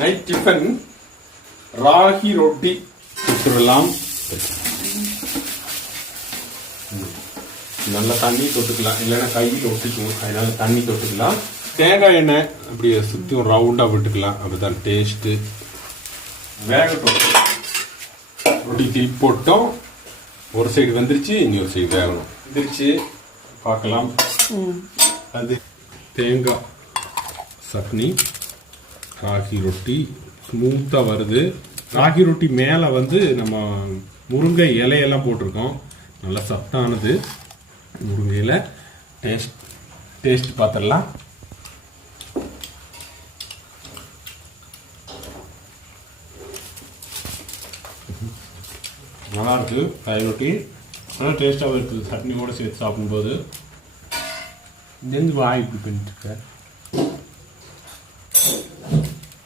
Night tiffin ragi ரொட்டி சுட்டுடலாம். நல்லா தண்ணி தொட்டுக்கலாம், இல்லைன்னா கையில் ஒட்டிக்கும். அதனால தண்ணி தொட்டுக்கலாம். தேங்காய் எண்ணெய் அப்படியே சுற்றி ரவுண்டாக விட்டுக்கலாம். அப்படிதான் டேஸ்ட்டு. வேகட்டும். ரொட்டி திருப்பி போட்டோம். ஒரு சைடு வந்துருச்சு, இன்னொரு சைடு வேகணும். வந்துருச்சு, பார்க்கலாம். அது தேங்காய் சட்னி, ராகி ரொட்டி ஸ்மூத்தாக வருது. ராகி ரொட்டி மேலே வந்து நம்ம முருங்கை இலையெல்லாம் போட்டிருக்கோம். நல்லா சத்தானது முருங்கை இலை. டேஸ்ட் பார்த்துடலாம். நல்லா இருக்குது ராகி ரொட்டி. நல்லா டேஸ்ட்டாகவும் இருக்குது. சட்னியோடு சேர்த்து சாப்பிடும்போது. வாய் இப்படி பண்ணிட்டு இருக்க